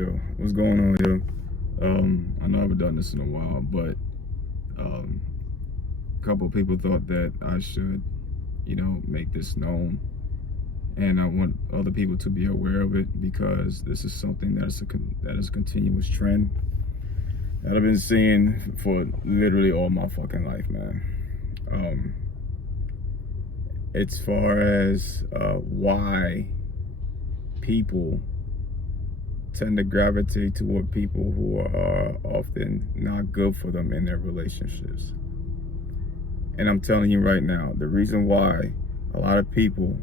Yo, what's going on here? I know I haven't done this in a while, but a couple of people thought that I should, make this known, and I want other people to be aware of it because this is something that is a continuous trend that I've been seeing for literally all my fucking life, man. As far as why people tend to gravitate toward people who are often not good for them in their relationships. And I'm telling you right now, the reason why a lot of people,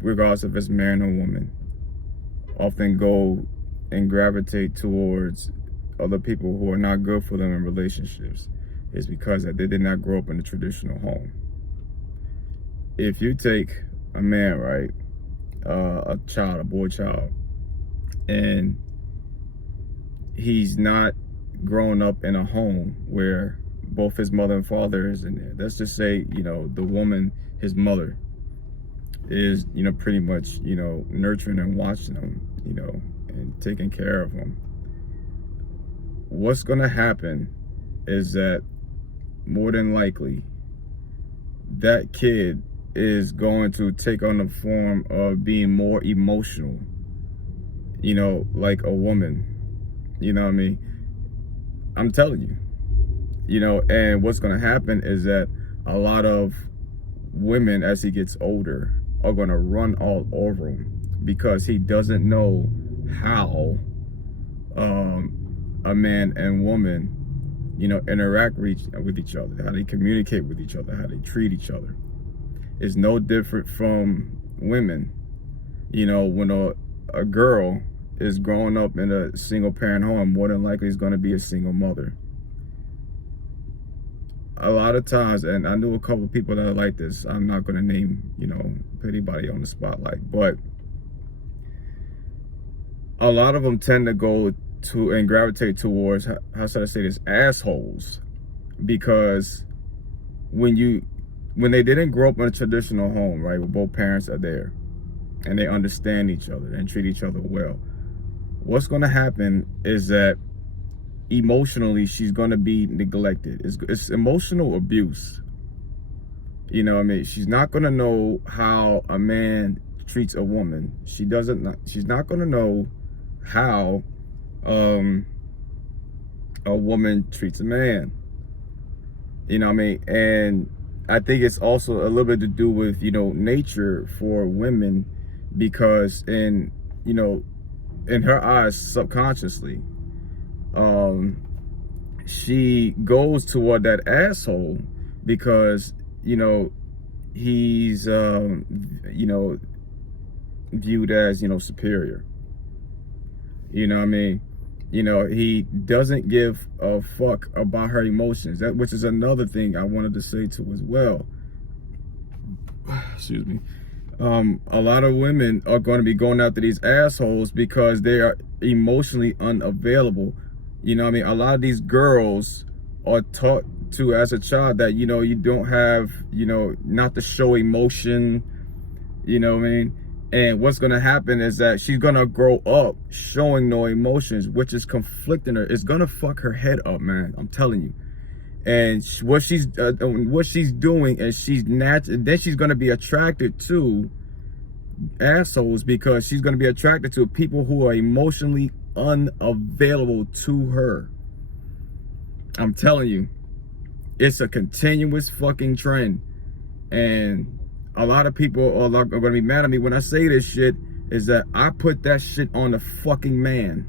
regardless if it's man or woman, often go and gravitate towards other people who are not good for them in relationships is because that they did not grow up in a traditional home. If you take a man, right, a child, a boy child, and he's not grown up in a home where both his mother and father is in there. Let's just say, the woman, his mother, is, pretty much, nurturing and watching him, and taking care of him. What's going to happen is that more than likely that kid is going to take on the form of being more emotional, like a woman. You know what I mean? I'm telling you, and what's going to happen is that a lot of women, as he gets older, are going to run all over him because he doesn't know how a man and woman, interact with each other, how they communicate with each other, how they treat each other. It's no different from women. When a girl is growing up in a single parent home, more than likely is going to be a single mother. A lot of times, and I knew a couple of people that are like this. I'm not going to name, anybody on the spotlight, but a lot of them tend to go to and gravitate towards, how should I say this, assholes, because when they didn't grow up in a traditional home, right, where both parents are there and they understand each other and treat each other well, what's going to happen is that emotionally she's going to be neglected. It's emotional abuse. She's not going to know how a man treats a woman. She's not going to know how a woman treats a man. And I think it's also a little bit to do with, nature for women, because in her eyes, subconsciously, she goes toward that asshole because, he's, viewed as, superior. He doesn't give a fuck about her emotions, which is another thing I wanted to say too as well. Excuse me. A lot of women are going to be going after these assholes because they are emotionally unavailable. A lot of these girls are taught to, as a child, that, you don't have, not to show emotion, And what's going to happen is that she's going to grow up showing no emotions, which is conflicting her. It's going to fuck her head up, man. I'm telling you. And what she's doing, and then she's going to be attracted to assholes because she's going to be attracted to people who are emotionally unavailable to her. I'm telling you, it's a continuous fucking trend. And a lot of people are going to be mad at me when I say this shit, is that I put that shit on the fucking man.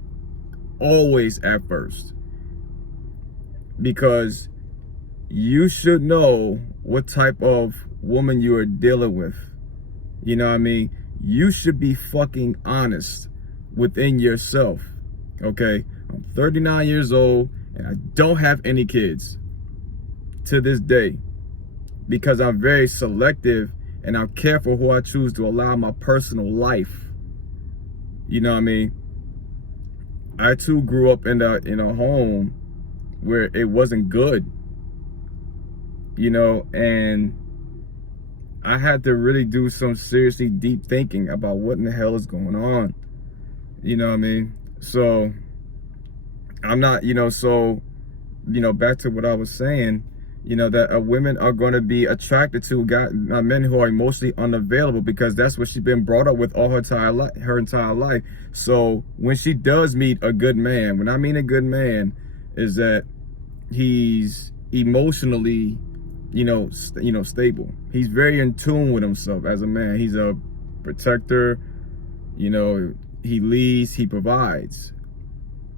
Always at first. Because you should know what type of woman you are dealing with. You should be fucking honest within yourself. Okay? I'm 39 years old and I don't have any kids to this day because I'm very selective and I'm careful who I choose to allow in my personal life. I too grew up in a home where it wasn't good. And I had to really do some seriously deep thinking about what in the hell is going on. So I'm not, so, back to what I was saying, that women are going to be attracted to men who are emotionally unavailable, because that's what she's been brought up with all her entire life. So when she does meet a good man, when I mean a good man, is that he's emotionally, stable. He's very in tune with himself as a man. He's a protector, he leads, he provides.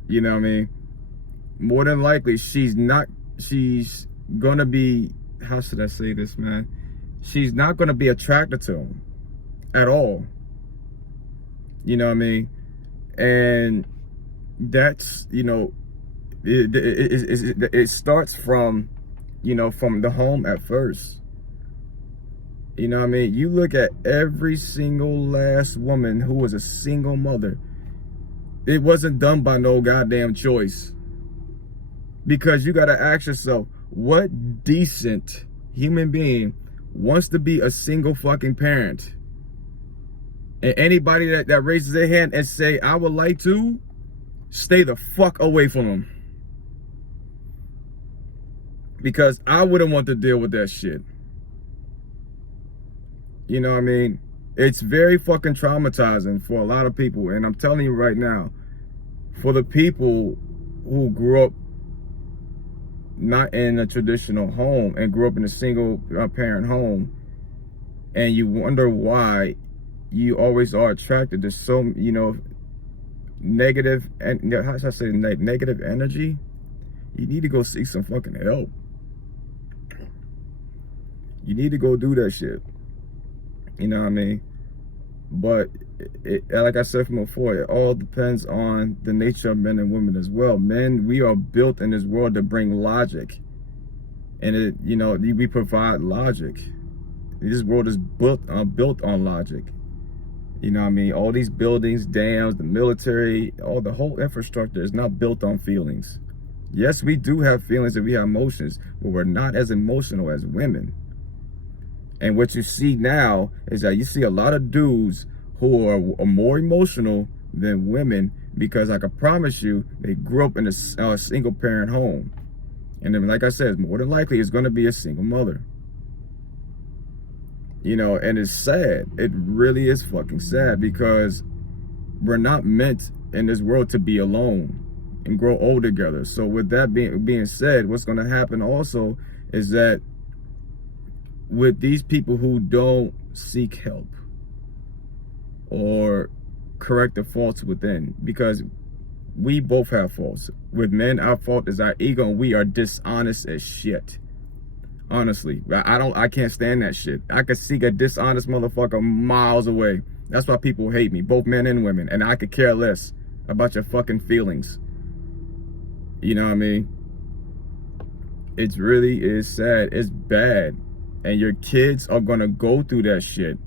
You know what I mean? More than likely, she's gonna be, how should I say this, man? She's not gonna be attracted to him at all. You know what I mean? And that's, it starts from, from the home at first. You know what I mean? You look at every single last woman who was a single mother. It wasn't done by no goddamn choice. Because you gotta ask yourself, what decent human being wants to be a single fucking parent? And anybody that raises their hand and say, I would like to, stay the fuck away from them. Because I wouldn't want to deal with that shit. You know what I mean? It's very fucking traumatizing for a lot of people. And I'm telling you right now, for the people who grew up not in a traditional home and grew up in a single parent home, and you wonder why you always are attracted to so, negative, and how should I say, negative energy, you need to go seek some fucking help. You need to go do that shit. You know what I mean? But like I said from before, it all depends on the nature of men and women as well. Men, we are built in this world to bring logic. And we provide logic. This world is built on logic. You know what I mean? All these buildings, dams, the military, the whole infrastructure is not built on feelings. Yes, we do have feelings and we have emotions, but we're not as emotional as women. And what you see now is that you see a lot of dudes who are more emotional than women, because I can promise you, they grew up in a single parent home. And then, like I said, more than likely it's going to be a single mother. And it's sad. It really is fucking sad, because we're not meant in this world to be alone and grow old together. So with that being said, what's going to happen also is that with these people who don't seek help or correct the faults within, because we both have faults. With men, our fault is our ego, and we are dishonest as shit. Honestly, I can't stand that shit. I could seek a dishonest motherfucker miles away. That's why people hate me, both men and women, and I could care less about your fucking feelings. You know what I mean? It really is sad. It's bad. And your kids are gonna go through that shit.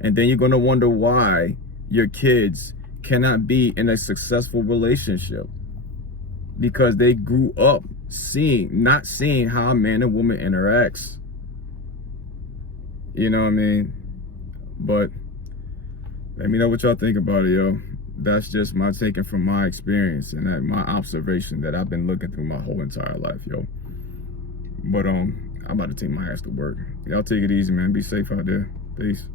And then you're gonna wonder why your kids cannot be in a successful relationship. Because they grew up not seeing how a man and woman interacts. You know what I mean? But let me know what y'all think about it, yo. That's just my taking from my experience and my observation that I've been looking through my whole entire life, yo. But I'm about to take my ass to work. Y'all take it easy, man. Be safe out there. Peace.